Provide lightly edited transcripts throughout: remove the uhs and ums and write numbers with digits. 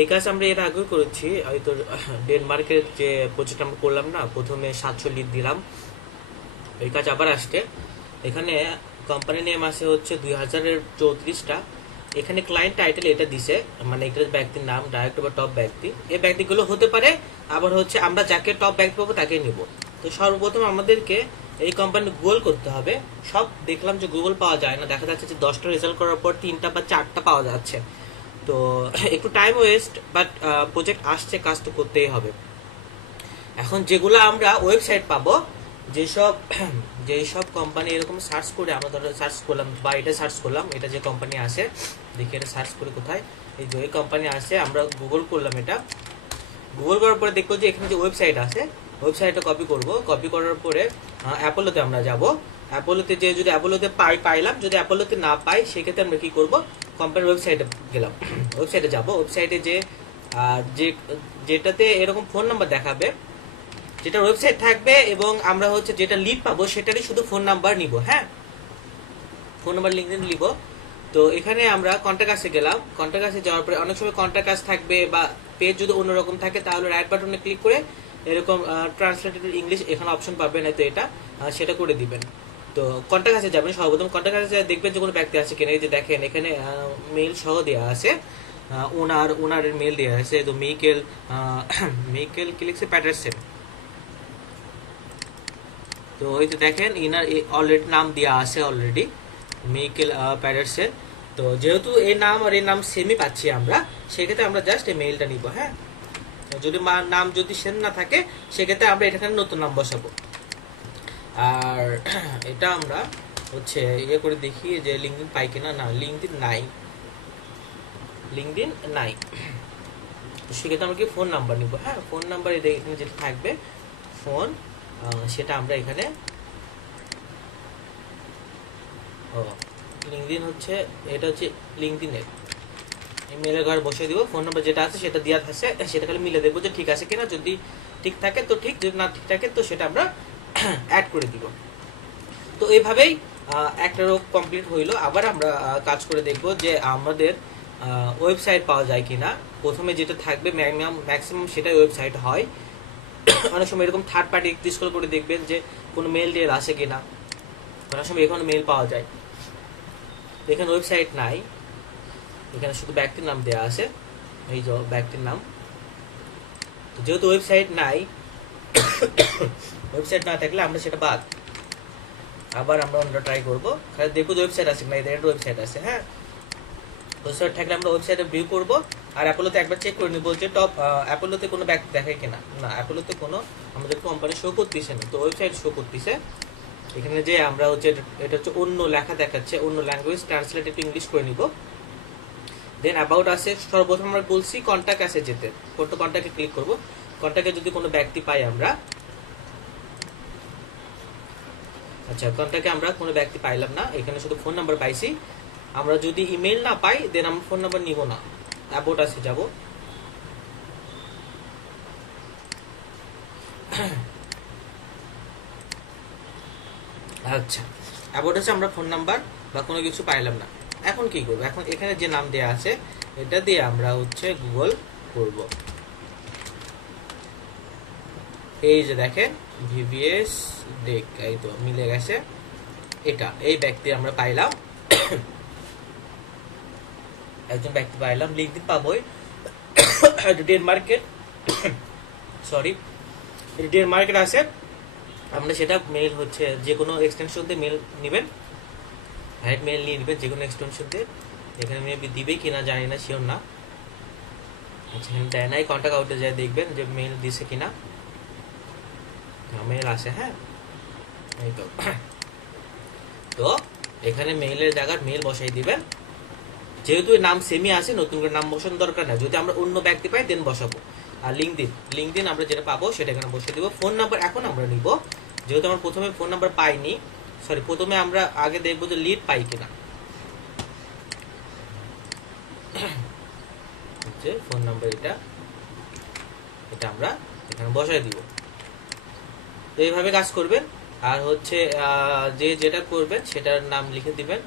এই কাজ আমরা এর আগেও করেছি, হয়তো ডেনমার্কের যে প্রজেক্ট আমরা করলাম না, প্রথমে 700 লিড দিলাম, এই কাজ আবার আসছে। এখানে কোম্পানি নেম আছে হচ্ছে 2034টা। এখানে ক্লায়েন্ট টাইটেল এটা দিছে, মানে এটা ব্যক্তির নাম, ডাইরেক্টর বা টপ ব্যক্তি। এই ব্যক্তিগুলো হতে পারে, আবার হচ্ছে আমরা যাকে টপ ব্যক্তি পাবো তাকে নিব। তো সর্বপ্রথম আমাদেরকে এই কোম্পানি গুগল করতে হবে। সব দেখলাম যে গুগল পাওয়া যায় না, দেখা যাচ্ছে যে 10টা রেজাল্ট করার পর 3টা বা 4টা পাওয়া যাচ্ছে। তো একটু টাইম ওয়েস্ট, বাট প্রজেক্ট আসছে, কাজ তো করতেই হবে। এখন যেগুলো আমরা ওয়েবসাইট পাবো, যেসব যেসব কোম্পানি এরকম সার্চ করে, আমরা ধরো সার্চ করলাম বা এটা সার্চ করলাম, এটা যে কোম্পানি আছে, দেখি এটা সার্চ করে কোথায়, এই যে কোম্পানি আছে, আমরা গুগল করলাম। এটা গুগল করার পরে দেখবো যে এখানে যে ওয়েবসাইট আছে, ওয়েবসাইটটা কপি করব। কপি করার পরে অ্যাপোলোতে আমরা যাব। অ্যাপোলোতে যে যদি অ্যাপোলোতে পাইলাম, যদি অ্যাপোলোতে না পাই সেক্ষেত্রে আমরা কি করব, কোম্পানির ওয়েবসাইটে গেলাম। ওয়েবসাইটে যাব, ওয়েবসাইটে যে যেটাতে এরকম ফোন নাম্বার দেখাবে, যেটা ওয়েবসাইট থাকবে, এবং আমরা হচ্ছে যেটা লিড পাবো সেটারই শুধু ফোন নাম্বার নিব। হ্যাঁ, ফোন নাম্বার লিঙ্কডিন নিব। তো এখানে আমরা কন্ট্যাক্ট আসে গেলাম। কন্ট্যাক্ট আসে যাওয়ার পরে অনেক সময় কন্ট্যাক্ট আস থাকবে বা পেজ যদি অন্যরকম থাকে, তাহলে রাইট বাটনে ক্লিক করে এরকম ট্রান্সলেটেড ইংলিশ এখানে অপশন পাবেন, তো এটা সেটা করে দিবেন। তো কন্ট্যাক্ট আসে যাবেন, সর্বপ্রথম কন্ট্যাক্ট আসে দেখবেন যে কোনো ব্যক্তি আছে কিনা। এই যে দেখেন এখানে মেইল সহ দেওয়া আছে, ওনারের মেইল দেওয়া আছে, তো মিকেল ক্লিক্সে প্যাটারসন। তো ওই তো দেখেন ইনার অলরেডি নাম দেওয়া আছে, অলরেডি মিকেল প্যাটারসন। তো যেহেতু এই নাম আর এই নাম সেমই পাচ্ছি আমরা, সেক্ষেত্রে আমরা জাস্ট এই মেইলটা নিব। হ্যাঁ, যদি নাম যদি সেম না থাকে সেক্ষেত্রে আমরা এখানে নতুন নাম বসাবো। আর এটা আমরা হচ্ছে ইয়ে করে দেখি যে লিঙ্কডিন পাই কিনা। না, লিঙ্কডিন নাই। তো সেক্ষেত্রে আমরা কি ফোন নাম্বার নিব। হ্যাঁ, ফোন নাম্বার এখানে যেটা থাকবে ফোন, সেটা আমরা এখানে লিঙ্কডিন হচ্ছে, এটা হচ্ছে লিঙ্কডিনের ইমেলের ঘর বসিয়ে দিব। ফোন নাম্বার যেটা আছে সেটা দেওয়া আছে, সেটা খালি মিলে দেখবো যে ঠিক আছে কিনা। যদি ঠিক থাকে তো ঠিক, যদি না ঠিক থাকে তো সেটা আমরা অ্যাড করে দিব। তো এইভাবেই একটা রোগ কমপ্লিট হইলো। আবার আমরা কাজ করে দেখব যে আমাদের ওয়েবসাইট পাওয়া যায় কিনা। প্রথমে যেটা থাকবে ম্যাক্সিমাম সেটাই ওয়েবসাইট হয়। অনেক সময় এরকম থার্ড পার্টি স্ক্রল করে দেখবেন যে কোনো মেল টেল আসে কিনা। অনেক সময় এখানে মেল পাওয়া যায়, এখানে ওয়েবসাইট নাই, এখানে শুধু ব্যক্তির নাম দেওয়া আছে, এই যে ব্যক্তির নাম। তো যেহেতু ওয়েবসাইট নাই, ওয়েবসাইট না থাকলে আমরা সেটা বাদ। আবার আমরা অন্য ট্রাই করবো, দেখবো ওয়েবসাইট আছে না, এদের ওয়েবসাইট আছে। হ্যাঁ, ওয়েবসাইট থাকলে আমরা ওয়েবসাইটে ভিউ করবো। আর অ্যাপোলোতে একবার চেক করে নিবো যে টপ অ্যাপোলোতে কোনো ব্যক্তি দেখায় কিনা। না, অ্যাপোলোতে কোনো আমাদের কোম্পানি শো করতেছে না, তো ওয়েবসাইট শো করতেছে। এখানে যে আমরা হচ্ছে এটা হচ্ছে অন্য লেখা দেখাচ্ছে, অন্য ল্যাঙ্গুয়েজ ট্রান্সলেটেড টু ইংলিশ করে নিব। দেন অ্যাবাউট আসে, সর্বপ্রথম আমরা বলছি কন্ট্যাক্ট আসে যেতে, কন্ট্যাক্টে ক্লিক করব। কন্ট্যাক্টে যদি কোনো ব্যক্তি পাই আমরা, আচ্ছা কন্ট্যাক্টে আমরা কোনো ব্যক্তি পাইলাম না, এখানে শুধু ফোন নাম্বার পাইছি। আমরা যদি ইমেল না পাই দেন আমরা ফোন নাম্বার নিব না, অ্যাবাউট আসে যাব। আচ্ছা, অ্যাবাউট আছে, আমরা ফোন নাম্বার বা কোনো কিছু পাইলাম না। এখন কি করবো, এখন এখানে যে নাম দেওয়া আছে এটা দিয়ে আমরা হচ্ছে গুগল করব। এই যে দেখেন ভিভিএস ডেক, এই তো মিলে গেছে। এটা এই ব্যক্তি আমরা পাইলাম, একজন ব্যক্তি পাইলাম। লিঙ্কডিন পাবোই, ডেনমার্কের সরি ডেনমার্কের আছে। আমরা সেটা মেল হচ্ছে যে কোনো এক্সটেনশন দিয়ে মেল নেবেন, হ্যাঁ মেল নিয়ে নেবেন যে কোনো এক্সটেনশন দিয়ে। এখানে মেবি দিবে কিনা জানি না, শিওর না। আচ্ছা, এখানে দেয় নাই, কন্ট্যাক্ট আউটে যায় দেখবেন যে মেল দিছে কিনা। মেল আসে, হ্যাঁ এই তো। তো এখানে মেইলের জায়গায় মেল বসাই দিবেন। যেহেতু নাম সেমি আছে, নতুন করে নাম বসানোর দরকার নাই, যদি আমরা অন্য ব্যক্তি পাই দেন বসাবো। আর লিঙ্কডিন আমরা যেটা পাবো সেটা এখানে বসিয়ে দিব। ফোন নাম্বার এখন আমরা নিব, যেহেতু আমরা প্রথমে ফোন নাম্বার পাইনি, সরি প্রথমে আমরা আগে দেখবো যে লিড পাই কিনা। ফোন নাম্বার এটা আমরা এখানে বসাই দিব। তো এইভাবে কাজ করবেন। আর হচ্ছে যেটা করবেন সেটার নাম লিখে দিবেন।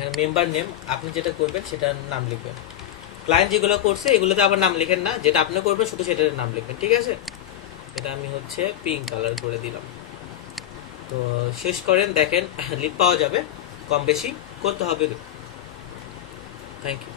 এখানে মেম্বার নেম আপনি যেটা করবেন সেটার নাম লিখবেন। ক্লায়েন্ট যেগুলো করছে এগুলোতে আবার নাম লিখেন না, যেটা আপনি করবেন শুধু সেটার নাম লিখবেন, ঠিক আছে। এটা আমি হচ্ছে পিঙ্ক কালার করে দিলাম। তো শেষ করেন, দেখেন লিড পাওয়া যাবে, কম বেশি করতে হবে। Thank you.